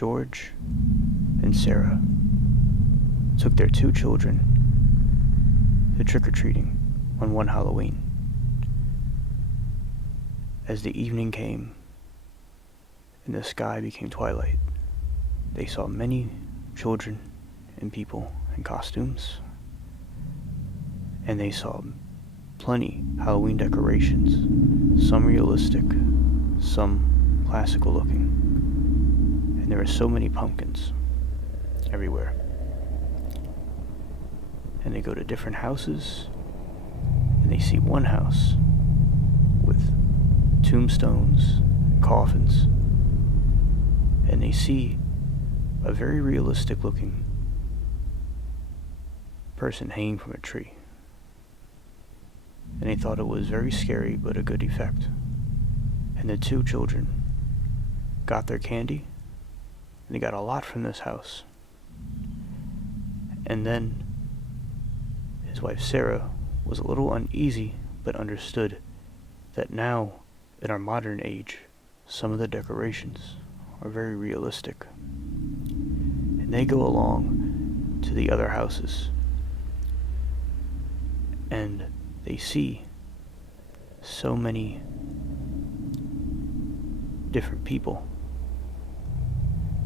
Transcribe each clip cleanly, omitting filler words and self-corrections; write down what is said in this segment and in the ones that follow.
George and Sarah took their 2 children to trick-or-treating on one Halloween. As the evening came and the sky became twilight, they saw many children and people in costumes, and they saw plenty Halloween decorations, some realistic, some classical looking, and there were so many pumpkins everywhere. And they go to different houses, and they see one house with tombstones, coffins, and they see a very realistic looking person hanging from a tree. And they thought it was very scary, but a good effect. And the 2 children got their candy, and they got a lot from this house. And then his wife Sarah was a little uneasy, but understood that now, in our modern age, some of the decorations are very realistic. And they go along to the other houses, and they see so many different people.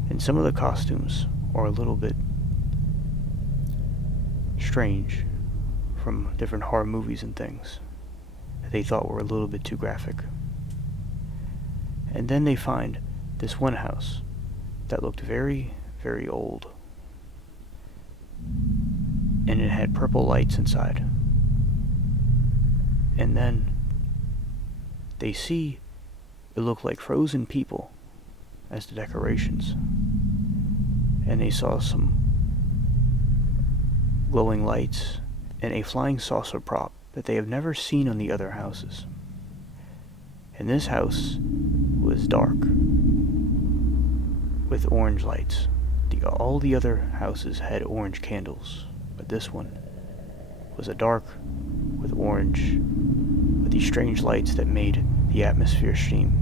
And some of the costumes are a little bit strange from different horror movies and things that they thought were a little bit too graphic. And then they find this one house that looked very, very old. And it had purple lights inside. And then they see it looked like frozen people as the decorations. And they saw some glowing lights and a flying saucer prop that they have never seen on the other houses. And this house was dark with orange lights. All the other houses had orange candles, but this one was a dark with orange, with these strange lights that made the atmosphere seem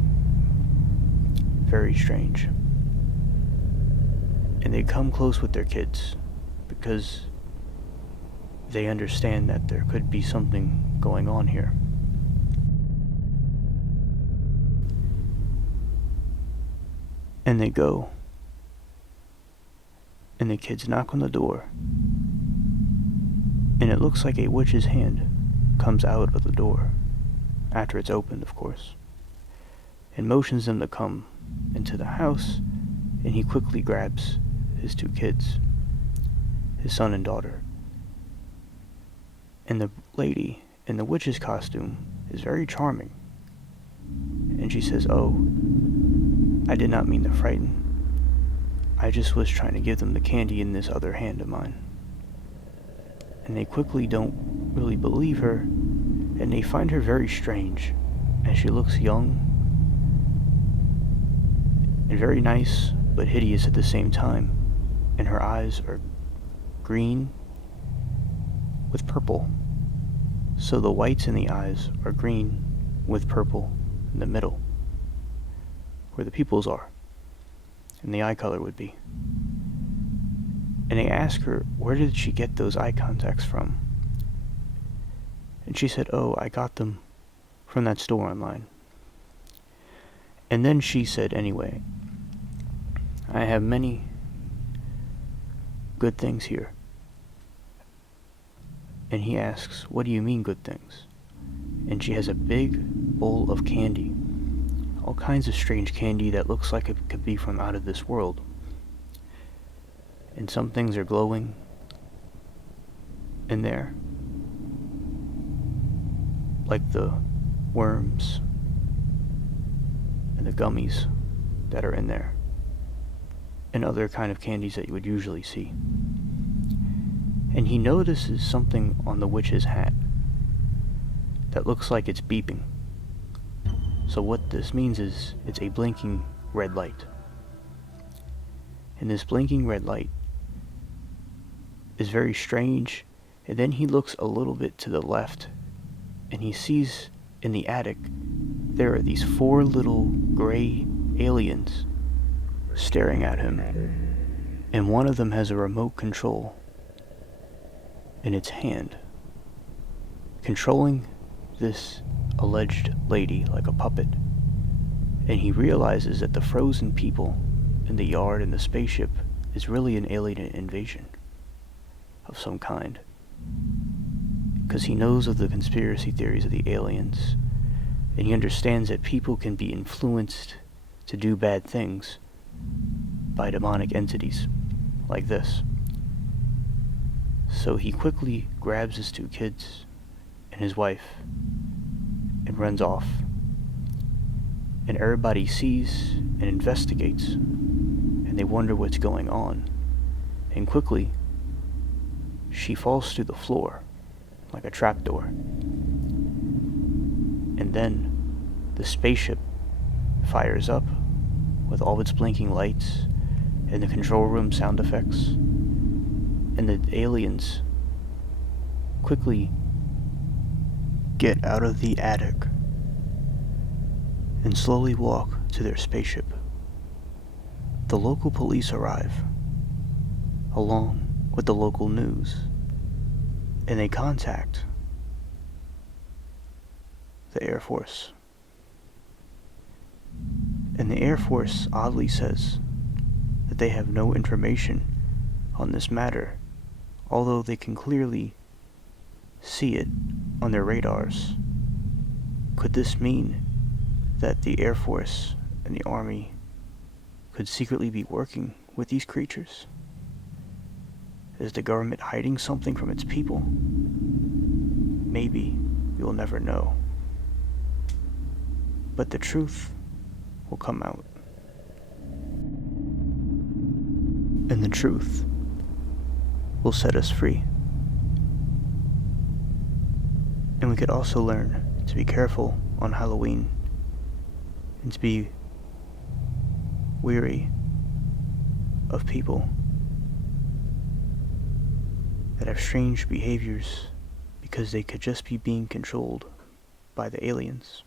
very strange. And they come close with their kids because they understand that there could be something going on here. And they go, and the kids knock on the door, and it looks like a witch's hand comes out of the door, after it's opened, of course, and motions them to come into the house, and he quickly grabs his 2 kids, his son and daughter. And the lady in the witch's costume is very charming, and she says, "Oh, I did not mean to frighten. I just was trying to give them the candy in this other hand of mine." And they quickly don't really believe her, and they find her very strange, as she looks young and very nice, but hideous at the same time, and her eyes are green with purple. So the whites in the eyes are green with purple in the middle, where the pupils are, and the eye color would be. And they ask her, where did she get those eye contacts from? And she said, "Oh, I got them from that store online." And then she said, "Anyway, I have many good things here." And he asks, "What do you mean good things?" And she has a big bowl of candy. All kinds of strange candy that looks like it could be from out of this world. And some things are glowing in there, like the worms and the gummies that are in there, and other kind of candies that you would usually see. And he notices something on the witch's hat that looks like it's beeping. So what this means is it's a blinking red light. And this blinking red light is very strange. And then he looks a little bit to the left, and he sees in the attic there are these 4 little gray aliens staring at him, and one of them has a remote control in its hand, controlling this alleged lady like a puppet. And he realizes that the frozen people in the yard and the spaceship is really an alien invasion of some kind. Because he knows of the conspiracy theories of the aliens, and he understands that people can be influenced to do bad things by demonic entities like this. So he quickly grabs his two kids and his wife and runs off. And everybody sees and investigates, and they wonder what's going on. And quickly, she falls through the floor like a trapdoor. And then the spaceship fires up with all its blinking lights and the control room sound effects. And the aliens quickly get out of the attic and slowly walk to their spaceship. The local police arrive, along with the local news, and they contact the Air Force. And the Air Force oddly says that they have no information on this matter, although they can clearly see it on their radars. Could this mean that the Air Force and the Army could secretly be working with these creatures? Is the government hiding something from its people? Maybe. We'll never know. But the truth will come out. And the truth will set us free. And we could also learn to be careful on Halloween and to be weary of people that have strange behaviors because they could just be being controlled by the aliens.